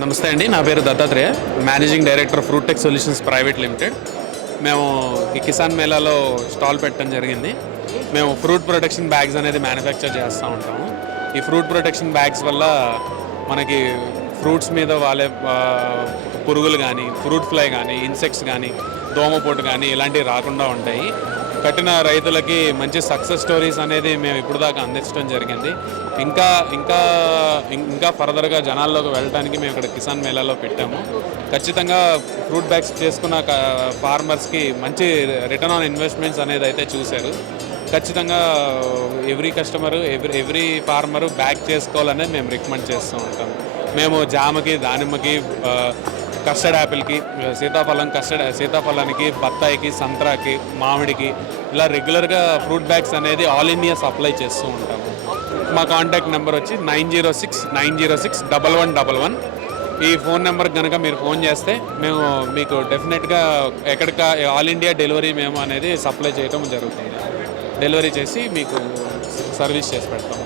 నమస్తే అండి నా పేరు Dattatreya managing director fruit tech solutions private limited మేము ఈ కిసాన్ మేళాలో స్టాల్ పెట్టడం జరిగింది. మేము ఫ్రూట్ ప్రొటెక్షన్ బ్యాగ్స్ అనేది మ్యానుఫ్యాక్చర్ చేస్తూ ఉంటాము. ఈ ఫ్రూట్ ప్రొటెక్షన్ బ్యాగ్స్ వల్ల మనకి ఫ్రూట్స్ మీద వాళ్ళే పురుగులు కానీ ఫ్రూట్ ఫ్లై కానీ ఇన్సెక్ట్స్ కానీ దోమపోటు కానీ ఇలాంటివి రాకుండా ఉంటాయి. కట్టిన రైతులకి మంచి సక్సెస్ స్టోరీస్ అనేది మేము ఇప్పుడు దాకా అందించడం జరిగింది. ఇంకా ఇంకా ఇంకా ఫర్దర్గా జనాల్లోకి వెళ్ళడానికి మేము ఇక్కడ కిసాన్ మేళాలో పెట్టాము. ఖచ్చితంగా ఫ్రూట్ బ్యాగ్స్ చేసుకున్న ఫార్మర్స్కి మంచి రిటర్న్ ఆన్ ఇన్వెస్ట్మెంట్స్ అనేది అయితే చూశారు. ఖచ్చితంగా every customer every every farmer bag చేసుకోవాలనేది మేము రికమెండ్ చేస్తూ ఉంటాం. మేము జామకి దానిమ్మకి కస్టర్డ్ యాపిల్కి సీతాఫలం కస్టర్డ్ సీతాఫలానికి బత్తాయికి సంత్రాకి మామిడికి ఇలా రెగ్యులర్గా ఫ్రూట్ బ్యాగ్స్ అనేది ఆల్ ఇండియా సప్లై చేస్తూ ఉంటాము మా కాంటాక్ట్ నెంబర్ వచ్చి nine zero six nine zero six double one double one. ఈ ఫోన్ నెంబర్ కనుక మీరు ఫోన్ చేస్తే మేము మీకు డెఫినెట్గా ఎక్కడిక ఆల్ ఇండియా డెలివరీ మేము అనేది సప్లై చేయడం జరుగుతుంది. డెలివరీ చేసి మీకు సర్వీస్ చేసి పెడతాము